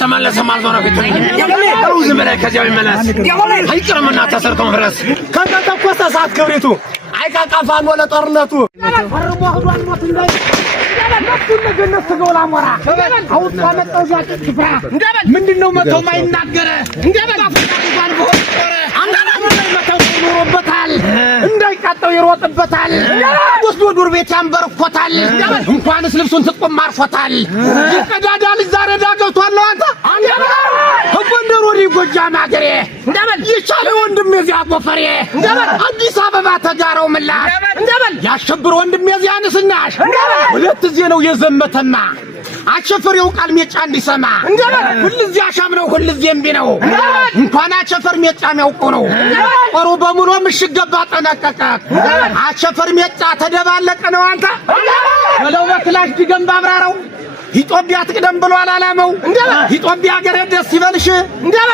تملس مال زورا بتوين روز ملك جاي ملاس هيكرم الناس تسركم فرس كان تقوس ساعات كبريتو አይካ ቃፋን ወለ ጦርነቱ ፈርሞ ሆዷን ሞት እንዳይ ነፍሱን ለጀነት ተገውላ ሞራ አውጣ መጣው ጃት ፍራ ምንድነው መተው ማይናገረ እንደበላ ፈቃዱን በሆነ አንዳንዱ መተው ይኖርበታል እንዳይቃጠው ይሮጥበታል ወስዶ ዱር ቤት ያንበርኮታል እንኳንስ ልብሱን ትቆም ማርፎታል ይቀዳዳ ልጅ ዛሬ ዳገብቷል አንተ ጎንደር ወዲ ጎጃም አገሬ እንደበል ይቻለ ወንድም የዚያ ጎፈሬ እንደበል አዲስ አበባ ተጋራው ምላሽ እንደበል ያሸብር ወንድም የዚያ ንስናሽ እንደበል ሁለት ጊዜ ነው የዘመተማ አቸፈሪው ቃል ሜጫ እንዲሰማ እንደበል ሁልጊዜ አሻም ነው ሁልጊዜ እምቢ ነው እንኳን አቸፈር ሜጫ የሚያውቀው ነው ቆሮ በሙሉ ምሽግ ገባ ጠነቀቀ አቸፈር ሜጫ ተደባለቀ ነው አንተ ወለው በክላሽ ዲገም ባብራራው ኢትዮጵያ ትቅደም ብሎ አላላመው ኢትዮጵያ ሀገር ደስ ይበልሽ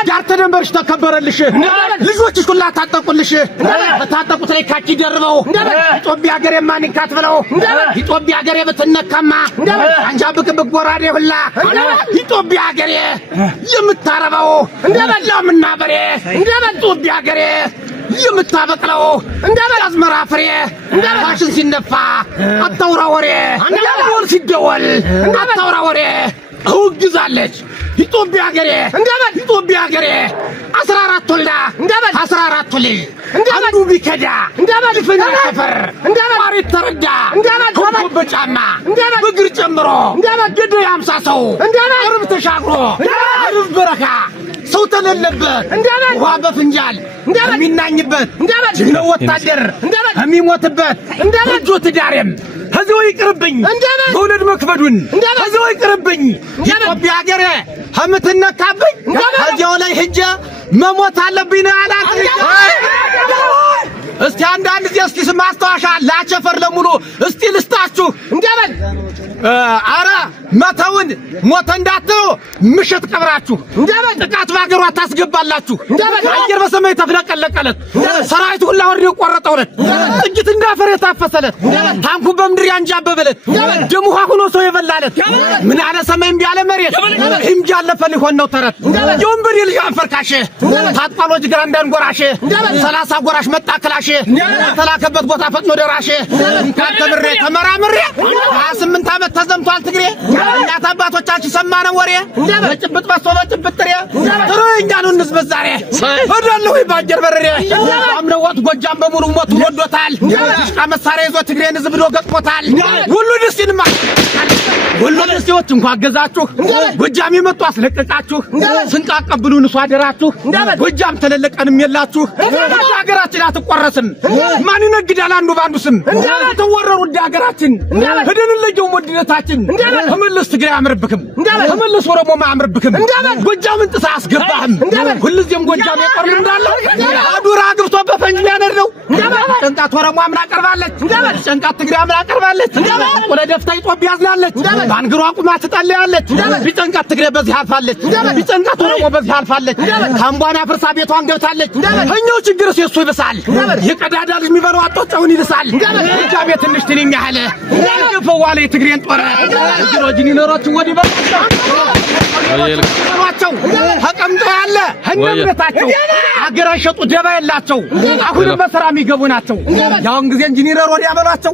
ዳር ተደንበርሽ ተከበረልሽ ልጆችሽ ሁላ ታጠቁልሽ ታጠቁት ላይ ካኪ ደርበው ኢትዮጵያ ሀገር ማንካት ብለው ኢትዮጵያ ሀገር በተነካማ አንጃ ብቅብቅ ጎራዴ ሁላ ኢትዮጵያ ሀገር የምታረበው ለምና በሬ ኢትዮጵያ ሀገር የምታበቅለው እንደበል አዝመራ ፍሬ ፋሽን ሲነፋ አታውራ ወሬ እንደበል ሲደወል አታውራ ወሬ አውግዛለች ኢትዮጵያ ሀገሬ እንደበል ኢትዮጵያ ሀገሬ 14 ወልዳ እንደበል 14 ልጅ አንዱ ቢከዳ እንደበል ፍንከፈር እንደበል ማሪት ተረዳ እንደበል በጫማ እንደበል በግር ጨምሮ እንደበል ገደ 50 ሰው እንደበል አርብ ተሻግሮ አርብ በረካ ሰው ተለለበት እንደበል ውሃ በፍንጃል እንደበል የሚናኝበት እንደበል ጅግና ወታደር እንደበል የሚሞትበት እንደበል ጆት ዳርም ከዚው ይቅርብኝ እንደበል መውለድ መክበዱን ከዚው ይቅርብኝ ኢትዮጵያ ሀገሬ ከምትነካብኝ ከዚያው ላይ ሂጄ መሞት አለብኝ ነው ያላት እስቲ አንዳንድ ጊዜ እስቲ ማስታወሻ ላቸፈር ለሙሉ እስቲ ልስጣችሁ እንደበል አረ መተውን ሞተ እንዳትሉ ምሽት ቀብራችሁ እንደበል ጥቃት ባገሯ ታስገባላችሁ እንደበል አየር በሰማይ ተፍለቀለቀለት ሰራዊት ሁላ ወርዶ ቆረጠውለት ጥቂት እንዳፈር የታፈሰለት ታንኩ በምድር ያንጃበበለት ደሙ ሆኖ ሰው የበላለት ምን አለ ሰማይም ቢያለ መሬት ህም ያለፈ ሊሆን ነው ተረት ጆምብሪ ልጅ አንፈርካሽ ታጥቋሎጅ ግራ እንዳንጎራሽ 30 ጎራሽ መጣ ክላሽ ተላከበት ቦታ ፈጥኖ ደራሽ እንካን ተምሬ ተመራምሬ 28 ዓመት ተዘምቷል ትግሬ እናት አባቶቻችን ሰማነ ወሬ ለጭብጥ በሶ ለጭብጥ ጥሬ ጥሩኛ ነው እንዝበዛሬ ወደለው ይባጀር በረሬ አምነውት ጎጃም በሙሉ ሞት ወዶታል ሽቃ መሳሪያ ይዞ ትግሬን ዝብዶ ገጥሞታል ሁሉ ደስይንማ ሁሉ ደስይዎች እንኳን አገዛችሁ ጎጃም ይመጡ አስለቀቃችሁ ስንቃቀብሉን እሱ አደራችሁ ጎጃም ተለለቀንም የላችሁ ሀገራችን አትቆረስም ማን ይነግዳል አንዱ ባንዱ ስም ተወረሩ ሀገራችን ሄደን ለጀው ወድነታችን ተመለስ ትግሬ አምርብክም ተመለስ ወረሞ ማምርብክም ጎጃም እንጥሳ አስገባህም ሁልዚህም ጎጃም የቆርም እንዳለ አዱራ ግብቶ በፈንጅ ያነረው ጨንቃት ወረሞ አምራ ቀርባለች ጨንቃት ትግሬ አምራ ቀርባለች ወደ ደፍታ ኢትዮጵያ ያዝናለች ባንግሯ ቁማ ትጠልያለች ቢጨንቃት ትግሬ በዚህ አልፋለች ቢጨንቃት ወረሞ በዚህ አልፋለች ካምባና ፍርሳ ቤቷን ገብታለች እኛው ችግር እሱ ይብሳል የቀዳዳ ልጅ የሚበረው አጥቶጫውን ይብሳል ጎጃም ትንሽ ትንኛ ያለ ፈዋለ ትግሬን ጦር ጅሮጅኒ ኖሮች ወዲ በቃቸው ተቀምጠው ያለ ህንብታቸው አገር አይሸጡ ደባ የላቸው አሁን በስራ የሚገቡ ናቸው ያውን ጊዜ ኢንጂነር ወዲ ያበሏቸው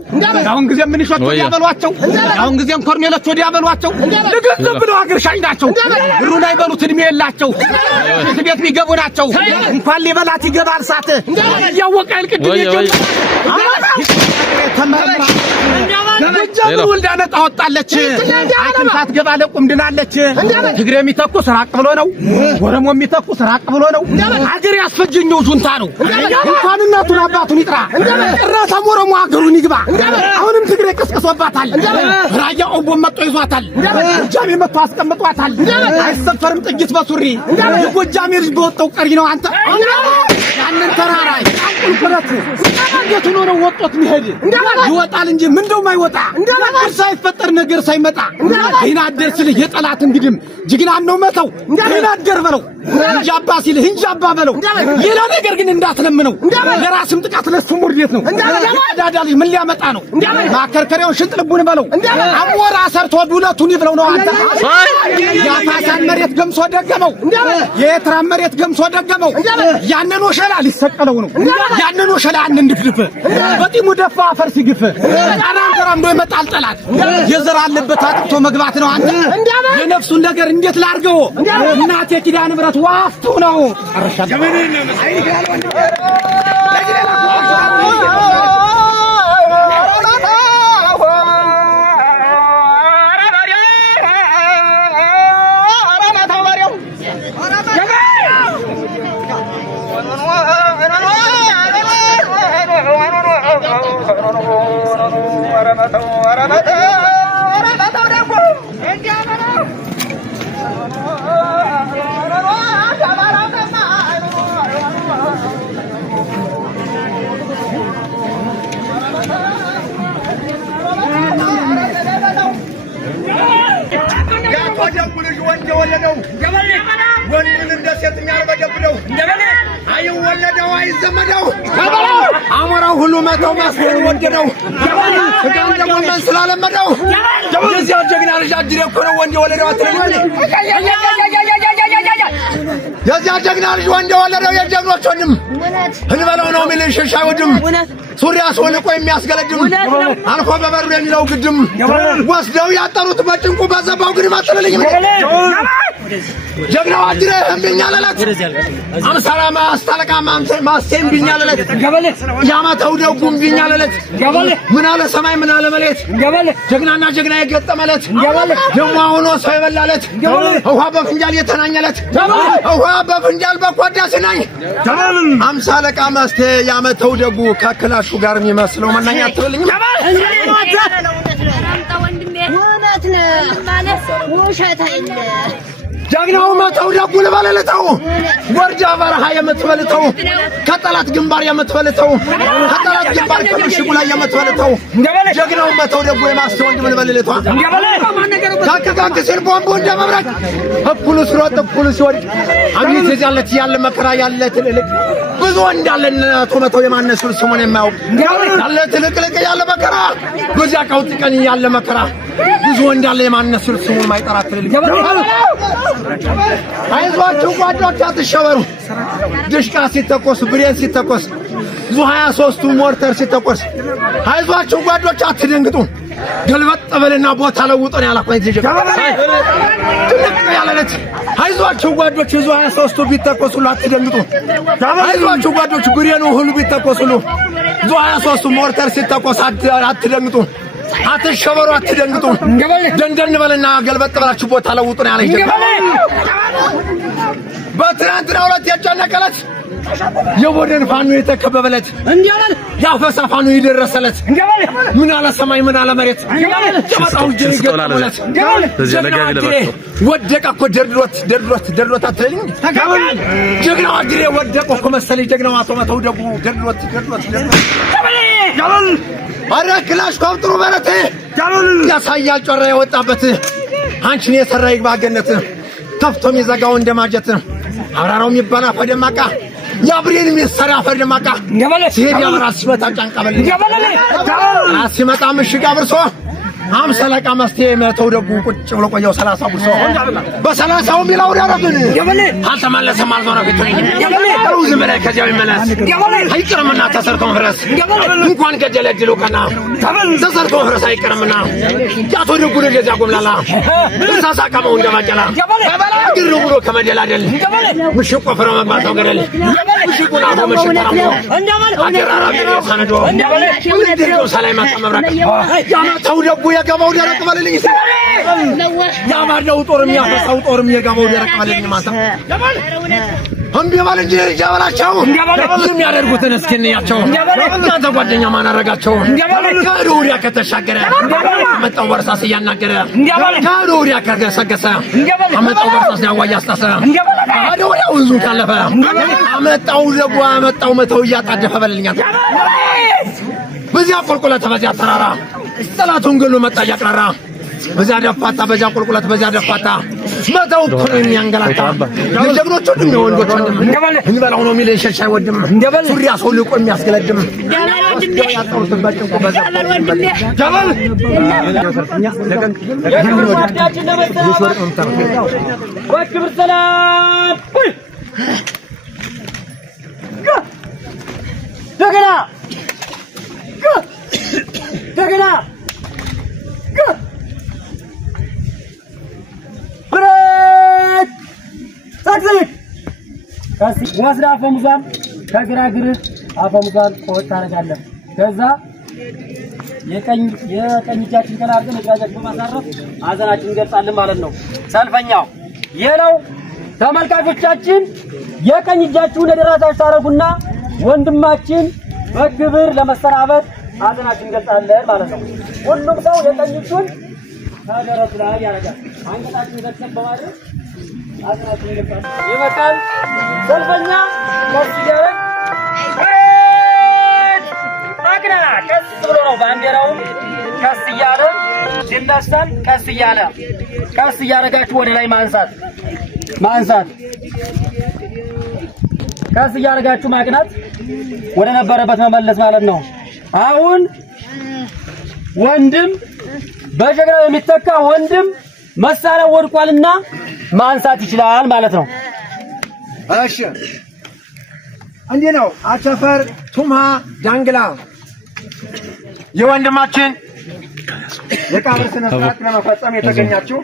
ያውን ጊዜ ምንሾች ወዲ ያበሏቸው ያውን ጊዜ ኮርኔሎች ወዲ ያበሏቸው ለገንዘብ ብለው አገር ሻኝ ናቸው ብሩን አይበሉት እድሜ የላቸው ቤት የሚገቡ ናቸው እንኳን ሊበላት ይገባል ሳት ያወቀ ልቅድም ይገባ ተመራ ጎጃም ወልዳነ ታወጣለች አኪም ሳትገባ ለቁም ድናለች ትግሬ የሚተኩስ ራቅ ብሎ ነው ወረሞ የሚተኩስ ራቅ ብሎ ነው አገር ያስፈጀኘው ጁንታ ነው እንኳን እናቱን አባቱን ይጥራ ራታ ወረሞ አገሩን ይግባ አሁንም ትግሬ ቀስቀሶባታል ራያ ኦቦ መጥቶ ይዟታል ጎጃም መጥቶ አስቀምጧታል አይሰፈርም ጥቂት በሱሪ የጎጃም ልጅ በወጣው ቀሪ ነው አንተ ያንን ተራራ ቁልቁለት እንዴት ሆኖ ነው ወጣት የሚሄድ ይወጣል እንጂ ምንደው ማይወጣ ነገር ሳይፈጠር ነገር ሳይመጣ ይናደር ስለ የጠላት እንግዲህ ጅግና ነው መተው ይናደር በለው እንጃባ ሲልህ እንጃባ በለው ሌላ ነገር ግን እንዳትለምነው ለራስም ጥቃት ለሱም ውርደት ነው ዳዳሊ ምን ሊያመጣ ነው ማከርከሪያውን ሽጥ ልቡን በለው አሞራ ሰርቶ ዱለቱን ይብለው ነው አንተ ያታሳን መሬት ገምሶ ደገመው የኤርትራን መሬት ገምሶ ደገመው ያንን ወሸላ ሊሰቀለው ነው ያንን ወሸላ እንድፍድፍ በጢሙ ደፋ አፈር ሲግፍ አራንተራም ነው ይመጣል ጠላት የዘር አለበት አጥቶ መግባት ነው አንተ የነፍሱን ነገር እንዴት ላርገው እናቴ ኪዳነ ምሕረት ዋፍቱ ነው አሞራው ሁሉ መተው ማስፈር ወደደው ስጋን ደግሞ ምን ስላለመደው የዚያ ጀግና ልጅ አጅሬ እኮ ነው ወንድ የወለደው አትለኝ የዚያ ጀግና ልጅ ወንድ የወለደው የጀግኖች ወንድም እንበለው ነው የሚል ሽሻ አይወድም ሱሪያ ሶልቆ የሚያስገለድም አልፎ በበሩ የሚለው ግድም ወስደው ያጠሩት በጭንቁ በዘባው ግድም አትለኝ ጀግናው አጅሬ እምቢኛ ለለት አምሳላማ አስታለቃ ማስቴም ቢኛ ለለት ያማተው ደጉም ቢኛ ለለት ምን አለ ሰማይ ምን አለ መሬት ጀግናና ጀግና የገጠመለት ደሞ ሆኖ ሰው ይበላለት ውሃ በፍንጃል የተናኘለት ውሃ በፍንጃል በቆዳ ሲናኝ አምሳለቃ ማስቴ ያማተው ደጉ ከክላሹ ጋር የሚመስለው መናኛ አትበልኝ እውነት ነው ማለት ውሸት አይደለም ጀግናው መተው ደጉ ለባለለታው ወርጃ በረሃ የምትበልተው ከጠላት ግንባር የምትበልተው ከጠላት ግንባር ከምሽጉ ላይ የምትበልተው ጀግናው መተው ደጉ የማስተው ወንድም ለባለለታው ታከካክ ሲል ቦምቡ እንደመብረቅ እኩሉስ ሮጥ እኩሉስ ወድ አብይት ያለት ያለ መከራ ያለ ትልልቅ ብዙ እንዳለና ተመተው የማነሱ ስሙን የማያውቅ ያለ ትልልቅ ያለ መከራ በዚያ ቀውጥ ቀን ያለ መከራ ብዙ እንዳለ የማነሱ ስሙን ማይጠራ ትልልቅ አይዟችሁ ጓዶች አትሸበሩ ድሽቃ ሲተኮስ ብሬን ሲተኮስ ዙ 23 ሞርተር ሲተኮስ አይዟችሁ ጓዶች አትደንግጡ ገልበጥ በልና ቦታ ለውጦን ያላቆይ ትልቅ ያለለት አይዟችሁ ጓዶች ዙ 23 ቢተኮሱሉ አትደንግጡ አይዟችሁ ጓዶች ብሬኑ ሁሉ ቢተኮሱሉ ዙ 23 ሞርተር ሲተኮስ አትደንግጡ አትሸበሩ አትደንግጡ ደንደን በልና ገልበጥ በላችሁ ቦታ ለውጦን ያለኝ በትናንትናው ዕለት የጨነቀለት የቦደን ፋኑ የተከበበለት እንዲያለን ያፈሳ ፋኑ ይደረሰለት ምን አለ ሰማይ ምን አለ መሬት ጀማጣው ጅሪ ገጠመለት ወደቀ እኮ ደርድሮት አትለኝ ጀግናው አጅሬ ወደቀ እኮ መሰለኝ ጀግናው አቶ መተው ደጉ ደርድሮት አረ ክላሽ ካብጥሩ በረቴ ያሳያል ጮራ የወጣበት አንቺን የሰራ ይግባ ገነት ከፍቶም ይዘጋው እንደማጀት አብራራው የሚባል አፈደማቃ ያብሬን የሚሰራ አፈደማቃ ሲሄድ ያብራስ ሲመጣ ጫንቃበል ሲመጣ ምሽግ አብርሶ አምሳለቃ መስቴ መተው ደጉ ቁጭ ብሎ ቆየው 30 ብርሶ በ30ው ሚላው ያረብን አልተመለሰ ማለት ነው ከቶኝ ሩዝ መለ ከዚያው ይመለስ አይቀርምና ተሰርቶ ፍረስ እንኳን ገደለ ድሉ ቀና ተሰርቶ ፍረስ አይቀርምና ያቶ ደጉ ለዚያ ጎምላላ ተሳሳቀመው እንደማጨላ ግሩ ብሎ ከመደላደል ምሽቆ ፍረ መግባታው ገደል ምሽቁና በምሽቁና አገራራቢ ሳነዶ እንደው ሰላም ማቀመብራቅ ያመተው ደጉ የገባው ደረቅ በልልኝ ያማደው ጦርም ያፈሳው ጦርም የገባው ደረቅ በልልኝ ማታ እምቢ ባል እንጂ ጃበላቸው ዝም ያደርጉትን እስኪንያቸው እናንተ ጓደኛ ማን አረጋቸው ከዱሪያ ከተሻገረ አመጣው በርሳስ እያናገረ ከዱሪያ ከገሰገሰ አመጣው በርሳስ ያዋያ አስታሰ አዱሪያ ወንዙ ካለፈ አመጣው ለጓ አመጣው መተው እያጣደፈ በልልኛት በዚያ ቁልቁለት በዚያ ተራራ ጠላቱን ገሎ መጣ ያቀራራ በዚያ ደፋታ በዚያ ቁልቁለት በዚያ ደፋታ መተው እኮ ነው የሚያንገላታ። የጀግኖቹ ሁሉ የወንዶች ወንድም እንበላው ነው የሚለኝ ሸሻ አይወድም። ሱሪ አስወልቆ የሚያስገለድም ደግና ወስዳ አፈሙዟን ከግራ እግርህ አፈሙዟን ቆጥ ታደርጋለህ። ከዛ የቀኝ እጃችን ከላርገን እግራችን በማሳረፍ ሀዘናችን እንገልጻለን ማለት ነው። ሰልፈኛው የለው ተመልካቾቻችን የቀኝ እጃችሁን ለደረታችሁ ታረጉና ወንድማችን በክብር ለመሰናበት ሀዘናችን እንገልጻለን ማለት ነው። ሁሉም ሰው የቀኝ እጁን ከደረቱ ላይ ያደርጋል። አንገታችን ገሰብ በማድረግ ሀዘናችን እንገልጻለን። ይበቃል። ሰልፈኛ ከፍ እያደረግ አግና ቀስ ብሎ ነው ባንዲራውን ቀስ እያለ ሲነሳል። ቀስ እያደረጋችሁ ወደ ላይ ማንሳት ቀስ እያደረጋችሁ ማቅናት ወደ ነበረበት መመለስ ማለት ነው። አሁን ወንድም በጀግና የሚተካ ወንድም መሳሪያው ወድቋልና ማንሳት ይችላል ማለት ነው። እሺ እንዲህ ነው። አቸፈር ቱምሃ ዳንግላ የወንድማችን የቀብር ስነ ስርዓት ለመፈጸም የተገኛችሁ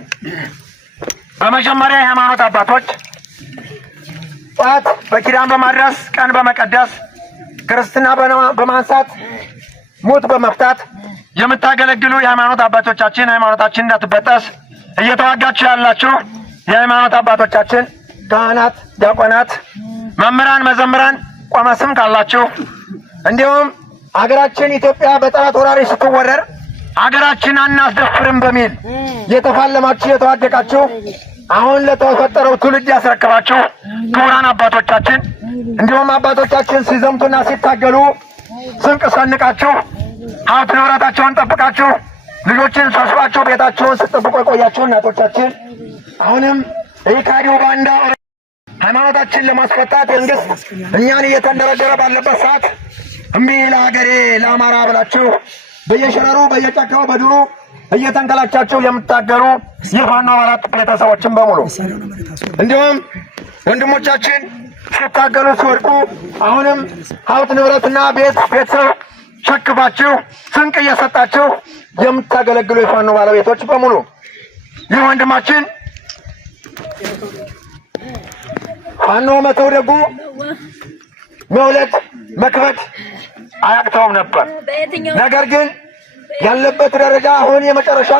በመጀመሪያ የሃይማኖት አባቶች ጧት በኪዳን በማድረስ ቀን በመቀደስ ክርስትና በማንሳት ሞት በመፍታት የምታገለግሉ የሃይማኖት አባቶቻችን ሃይማኖታችን እንዳትበጠስ እየተዋጋችሁ ያላችሁ የሃይማኖት አባቶቻችን ካህናት፣ ዲያቆናት፣ መምህራን፣ መዘምራን ቆመስም ካላችሁ እንዲሁም ሀገራችን ኢትዮጵያ በጠላት ወራሪ ስትወረር ሀገራችን አናስደፍርም በሚል የተፋለማችሁ የተዋደቃችሁ አሁን ለተፈጠረው ትውልድ ያስረከባችሁ ክቡራን አባቶቻችን እንዲሁም አባቶቻችን ሲዘምቱና ሲታገሉ ስንቅ ሰንቃችሁ ሀብት ንብረታቸውን ጠብቃችሁ ልጆችን ሰብስባችሁ ቤታቸውን ስትጠብቁ የቆያችሁ እናቶቻችን አሁንም የካዲው ባንዳ ሃይማኖታችን ለማስፈታት መንግስት እኛን እየተንደረደረ ባለበት ሰዓት እምቢ ለሀገሬ ለአማራ ብላችሁ በየሸረሩ በየጫካው በዱሩ እየተንከላቻችሁ የምታገሉ የፋኖ አባላት ቤተሰቦችን በሙሉ እንዲሁም ወንድሞቻችን ሲታገሉ ሲወድቁ አሁንም ሀብት ንብረትና ቤተሰብ ሸክፋችሁ ስንቅ እየሰጣችሁ የምታገለግሉ የፋኖ ባለቤቶች በሙሉ ይህ ወንድማችን ፋኖ መተው ደጉ መውለድ መክበድ አያቅተውም ነበር። ነገር ግን ያለበት ደረጃ አሁን የመጨረሻ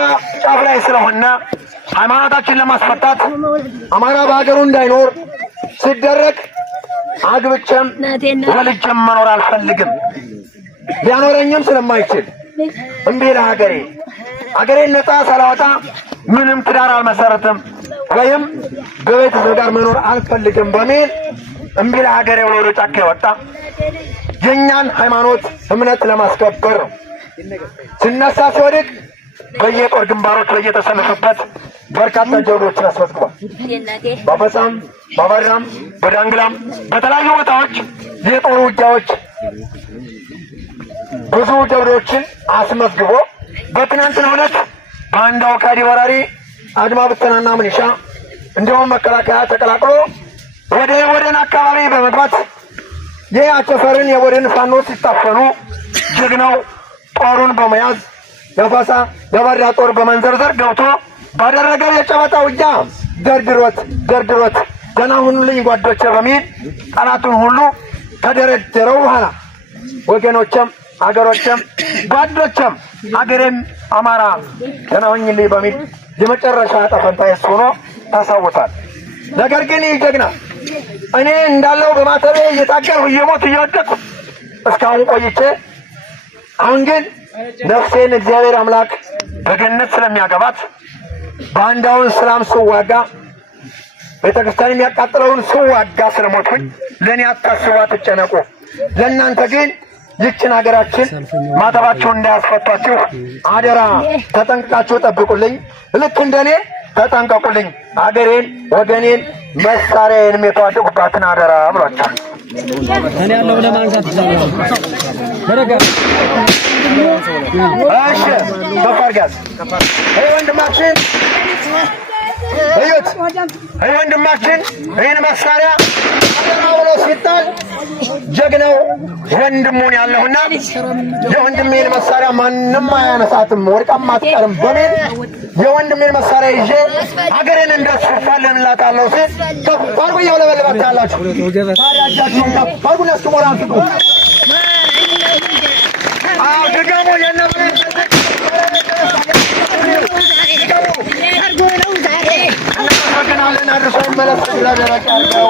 ጫፍ ላይ ስለሆነ ሃይማኖታችን ለማስፈታት አማራ በሀገሩ እንዳይኖር ሲደረግ አግብቼም ወልጄም መኖር አልፈልግም ሊያኖረኝም ስለማይችል እምቢ ለሀገሬ ሀገሬን ነፃ ሳላወጣ ምንም ትዳር አልመሰረትም ወይም በቤተሰብ ጋር መኖር አልፈልግም በሚል እምቢ ለሀገሬ ብሎ ወደ ጫካ የወጣ የእኛን ሃይማኖት እምነት ለማስከበር ነው። ሲነሳ ሲወድቅ በየጦር ግንባሮች በየተሰለፈበት በርካታ ጀብዶችን አስመዝግቧል። በአፈሳም፣ በአባድራም፣ በዳንግላም በተለያዩ ቦታዎች የጦር ውጊያዎች ብዙ ጀብዶችን አስመዝግቦ በትናንትናው ዕለት ባንዳው ካዲ ወራሪ አድማ ብተናና ምንሻ እንዲሁም መከላከያ ተቀላቅሎ ወደ ወደን አካባቢ በመግባት የአቸፈርን የወደን ፋኖ ሲታፈኑ ጀግናው ጦሩን በመያዝ የፋሳ የባዳ ጦር በመንዘርዘር ገብቶ ባደረገው የጨበጣ ውጊያ ደርድሮት ገና ሁኑልኝ ጓዶቼ በሚል ጠላቱን ሁሉ ከደረደረው በኋላ ወገኖችም አገሮችም ጓዶችም አገሬም አማራ ገና ሁኝልኝ በሚል የመጨረሻ ጠፈንታ የሱ ሆኖ ታሳውታል። ነገር ግን ይህ ጀግና እኔ እንዳለው በማተቤ እየታገልኩ እየሞት እየወደቅኩ እስካሁን ቆይቼ አሁን ግን ነፍሴን እግዚአብሔር አምላክ በገነት ስለሚያገባት ባንዳውን ሰላም ስዋጋ ቤተክርስቲያን የሚያቃጥለውን ስዋጋ ስለሞትኩኝ ለእኔ አታስቡ፣ አትጨነቁ። ለእናንተ ግን ይችን ሀገራችን ማተባችሁን እንዳያስፈቷችሁ አደራ ተጠንቅቃችሁ ጠብቁልኝ። ልክ እንደኔ ተጠንቀቁልኝ፣ አገሬን ወገኔን መሳሪያዬን የሚተዋደቁባትን አደራ ብሏቸዋል። እኔ ያለው ለማንሳት ይችላል። በረጋ እሺ ከፋርጋስ ወንድማችን እዩት፣ ወንድማችን ይህን መሳሪያ ብሎ ሲጣል ጀግናው ወንድሙን ያለውና የወንድሜን መሳሪያ ማንም አያነሳትም፣ ወርቃም አትቀርም በሚል የወንድሜን መሳሪያ ይዤ አገሬን እንዳስፋፋለንላታለሁ ሲል ከፍ አድርጉ እያውለበለባችሁ ያላችሁ ታዲያ እጃችሁን ከፍ አድርጉ። እስኪ ሞራል ስጡ። አዎ ድገሙ። የነበረ አድርሶ መለስ ስለደረቀ ያለው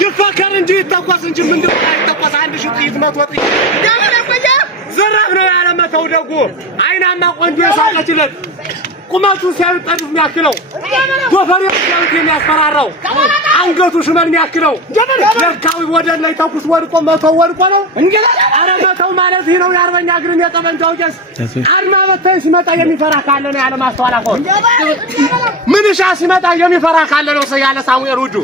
ይፈከር እንጂ ይተኮስ እንጂ ምንድን ነው አይተኮስ? አንድ ሺህ ጥይት መቶ ጥይት ዘራፍ ነው ያለ መተው ደጉ አይናማ ቆንጆ የሳቀችለት ቁመቱ ሲያዩት ጠዱፍ የሚያክለው ጎፈሬው ሲያዩት የሚያስፈራራው አንገቱ ሽመል የሚያክለው ለካዊ ወደ ላይ ተኩስ ወድቆ መተው ወድቆ ነው። ኧረ መተው ማለት ይህ ነው። የአርበኛ ግርም የጠመንጃው ቄስ አድማ በታኝ ሲመጣ የሚፈራ ካለ ነው ያለ ማስተዋል አቆ ምንሻ ሲመጣ የሚፈራ ካለ ነው ያለ ሳሙኤል ውዱ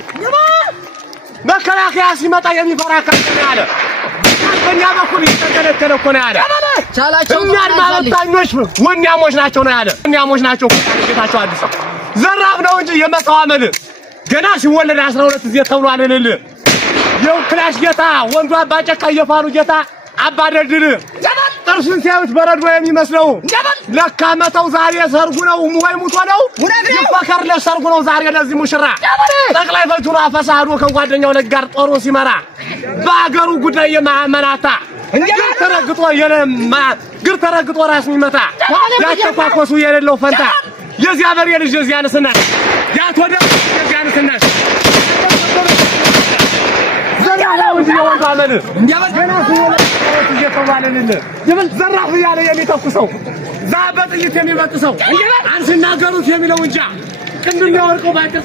መከላከያ ሲመጣ የሚፈራ ካለ ነው ያለ በእኛ በኩል ይተከለከለ እኮ ነው ያለ ቻላቸው አድማ በታኞች ወንያሞች ናቸው ነው ያለ ወንያሞች ናቸው። ጌታቸው አዲስ ዘራፍ ነው እንጂ የመተው አመል ገና ሲወለድ 12 ጊዜ ተብሎ አለልል የው ክላሽ ጌታ ወንዱ አባጨካ የፋኑ ጌታ አባደድል ጥርሱን ሲያዩት በረዶ የሚመስለው ለካ መተው ዛሬ ሰርጉ ነው ወይ ሙቶ ነው ይፈከር ለሰርጉ ነው ዛሬ ለዚህ ሙሽራ ጠቅላይ ፈጁና ፈሳዶ ከጓደኛው ለጋር ጦሩን ሲመራ በአገሩ ጉዳይ የማመናታ ግር ተረግጦ ራስ የሚመታ ያተኳኮሱ የሌለው ፈንታ የዚያ በሬ ልጅ የዚያ ንስና ያትወደ የዚያ ንስና ዘራው እንጂ ወንዱ አመል ገና እየተባለልን ይብል ዘራፍ ያለ የሚተኩሰው ዛበጥ ጥይት የሚበጥሰው አንስናገሩት የሚለው እንጃ ቅንድም ያወርቀው ባጭር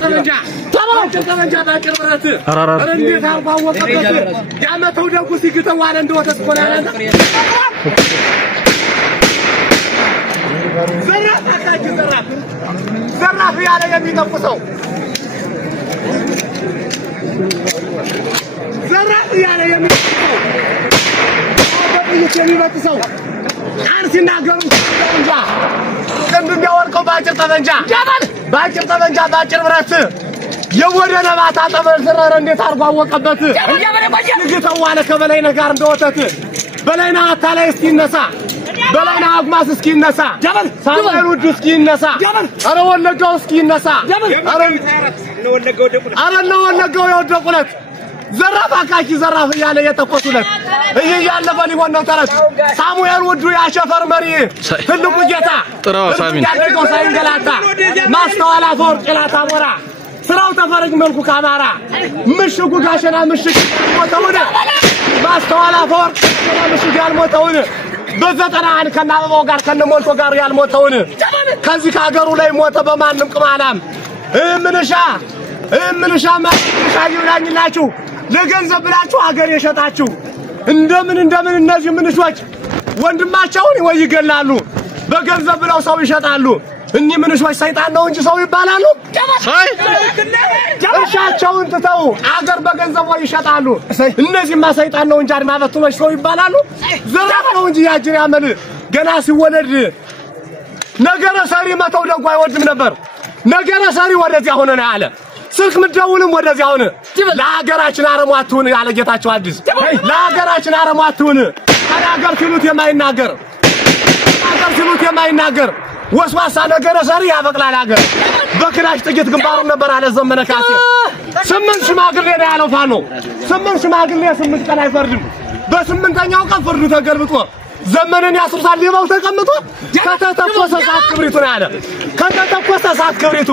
ጠመንጃ ባጭር ብረት እንዴት አባወቀበት ያመተው ደጉ ሲግተው አለ እንደወተት ቆላለ ዘራፍ ያለ የሚተኩሰው ዘራፍ ያለ የሚበጥሰው አንስናገሩት እንጃ ቅንድም ያወርቀው ባጭር ጠመንጃ ባጭር ብረት የወደ ነባታ ጠመን ስራረ እንዴት አርጎ አወቀበት ይግተው አለ ከበላይነህ ጋር እንደወተት በላይነህ አታላይ እስኪ ይነሳ በላይነህ አግማስ እስኪ ይነሳ ሳሙኤል ውዱ እስኪ ይነሳ አረ ወለጋው እስኪ ይነሳ አረ ወለጋው የወደቁለት ዘራፍ አካኪ ዘራፍ ያለ የተቆጡለት ይሄ ያለፈ ሊሆን ነው ተረት ሳሙኤል ውዱ ያሸፈር መሪ ትልቁ ጌታ ጥራው ሳሚን ያደረገው ሳይንገላታ ማስተዋል አፈወርቅ ጭላታ ሞራ ስራው ተፈረጅ መልኩ ካማራ ምሽጉ ጋሸና ምሽግ ሞተውነ ማስተዋል አፈወርቅ ምሽግ ያልሞተውን በዘጠናን ከናበባው ጋር ከነሞልቶ ጋር ያልሞተውን ከዚህ ከሀገሩ ላይ ሞተ በማንም ቅማላም ምንሻ ማንሻ ይውላኝላችሁ ለገንዘብ ብላችሁ ሀገር የሸጣችሁ እንደምን እነዚህ ምንሾች ወንድማቸውን ወይ ይገላሉ በገንዘብ ብለው ሰው ይሸጣሉ። እኚህ ምንሾች ሰይጣን ነው እንጂ ሰው ይባላሉ። እርሻቸውን ትተው አገር በገንዘብ ወይ ይሸጣሉ። እነዚህማ ሰይጣን ነው እንጂ አድማ በትኖች ሰው ይባላሉ። ዘራፍ ነው እንጂ ያጅር ያመል ገና ሲወለድ ነገረ ሰሪ መተው ደጉ አይወድም ነበር። ነገረ ሰሪ ወደዚያ ሆነ ነው ያለ ስልክ ምደውልም ወደዚያ ሆነ ለሀገራችን አረሟቱን ያለ ጌታቸው አዲስ ለሀገራችን አረሟቱን አገር ሲሉት የማይናገር ወስዋሳ ነገረ ሰሪ ያበቅላል ሀገር በክላሽ ጥቂት ግንባሩን ነበር አለ ዘመነ ካሴ 8 ሽማግሌ ነው ያለው ፋኖ 8 ሽማግሌ 8 ቀን አይፈርድም በ8ኛው ቀን ፍርዱ ተገልብጦ ዘመነን ያስሩታል ሊባው ተቀምጦ ከተተኮሰ ሰዓት ክብሪቱ ነው ያለ ከተተኮሰ ሰዓት ክብሪቱ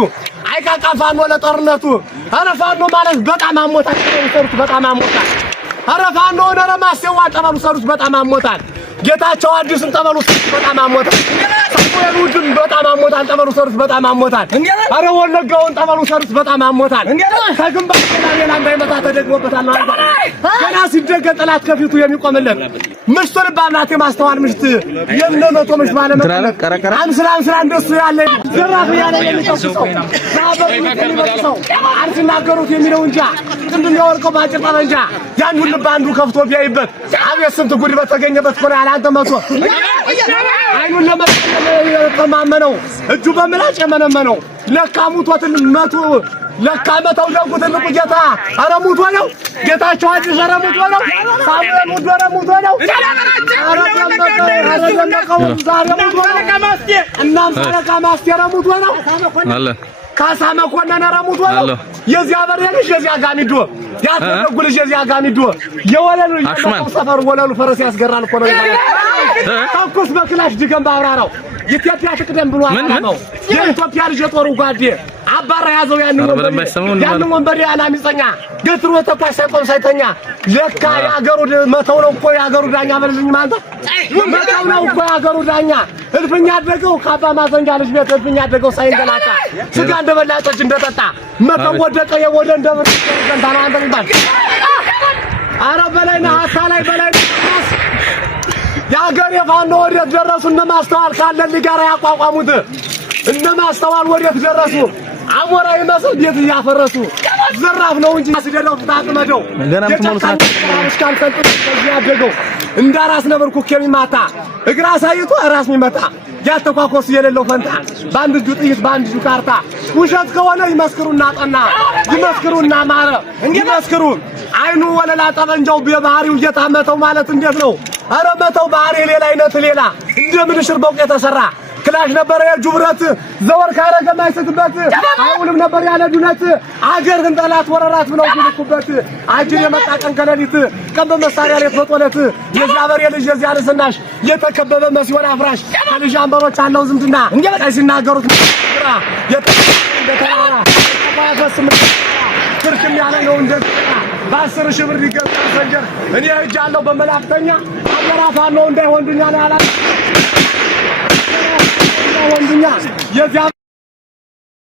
አይቃቃ ፋኖ ለጦርነቱ አረ ፋኖ ማለት በጣም አሞታ በጣም አሞታ አረፋ ነው ረማሴው ጠበሉ ሰሩት በጣም አሞታል ጌታቸው አዲስን ጠበሉ ሰሩት በጣም አሞታል ሳሙኤል ውድን በጣም አሞታል ጠበሉ ሰሩት በጣም አሞታል አረ ወለጋውን ጠበሉ ሰሩት በጣም አሞታል ከግንባር ሌላ እንዳይመጣ ተደግሞበታል ነው ገና ሲደገ ጠላት ከፊቱ የሚቆምለት ምሽቱን ባናቴ ማስተዋል ምሽት የነመቶ ምሽት ባለመቀረ አምስላ እንደሱ ያለ ዘራፍ ያለ የሚጠቅሰው ሳበው አርሲናገሩት የሚለው እንጃ ጥንዱን ያወርቀው ባጭር ጠመንጃ ያን ሁሉ ባንዱ ከፍቶ ቢያይበት አቤት ስንት ጉድ በተገኘበት ኮራ ያላንተ መቶ አይኑን ለማመነው እጁ በምላጭ የመነመነው ለካ ሙቶትን መቶ ለካ መተው ደጉ ትልቁ ጌታ አረ ሙቶ ነው ጌታቸው አዲስ አረ ሙቶ ነው ሳሙኤል ሙቶ ነው ሙቶ ነው አረ ደመቀው ዛሬ ሙቶ ነው እናም ሰረቃ ማስቴራ ሙቶ ነው አለ ካሳ መኮንን አረ ሙቶ ነው የዚያ በሬ ልጅ የዚያ ጋሚዶ ያተደጉ ልጅ የዚያ ጋሚዶ የወለሉ ሰፈር ወለሉ ፈረስ ያስገራል እኮ ነው ተኩስ በክላሽ ድገም ባብራራው ኢትዮጵያ ትቅደም ብሎ አላማው የኢትዮጵያ ልጅ የጦሩ ጓዴ አባራ ያዘው ያን ወንበዴ አላሚጸኛ ገትሮ ተኳሽ ሳይቆም ሳይተኛ ለካ ያገሩ መተው ነው እኮ ያገሩ ዳኛ በልልኝ ማለት መተው ነው እኮ ያገሩ ዳኛ እልፍኛ አደገው ካባ ማዘንጃ ልጅ ቤት እልፍኛ አደገው ሳይንገላታ ስጋ እንደበላጦች እንደጠጣ መተው ወደቀ የወደ እንደብር ገንታና አንደምባል አረ በላይና ሀታ ላይ በላይና ያገር የፋኖ ወዴት ደረሱ እነማስተዋል ካለልኝ ጋር ያቋቋሙት እነማስተዋል ወዴት ደረሱ አሞራ ይመስል ቤት ያፈረሱ ዘራፍ ነው እንጂ አስደለው ታጥመደው ገናም ተሞልቷል እስካን ተንጥቶ ያደገው እንዳራስ ነበር ኩክ የሚማታ እግራ ሳይቶ ራስ የሚመታ ያተኳኮስ የሌለው ፈንታ ባንድ እጁ ጥይት ባንድ እጁ ካርታ ውሸት ከሆነ ይመስክሩና ጠና ይመስክሩና ማረ ይመስክሩ አይኑ ወለላ ጠበንጃው በባህሪው እየታመተው ማለት እንዴት ነው አረ መተው ባህሪ ሌላ አይነት ሌላ እንደምን ሽርበው የተሰራ ክላሽ ነበር የእጁ ብረት ዘወር ካረገ ማይስትበት አይውልም ነበር ያለ ዱነት አገርን ጠላት ወረራት ብለው ይልኩበት አጅር የመጣ ቀን ከሌሊት ቀን በመሳሪያ ላይ ተጦለት የዛበሬ ልጅ የዚያ ልስናሽ የተከበበ መስዮን አፍራሽ ከልጅ አንበሮች አለው ዝምድና እንገበጣ ሲናገሩት ግራ የተተራ ባፈስም ትርክም ያለ ነው እንደዛ በ10 ሺህ ብር ይገዛ ሰንጀር እኔ እጃለሁ በመላክተኛ አገራፋ ነው እንዳይሆንዱኛ ነው ያላ ወንድኛ የዚያ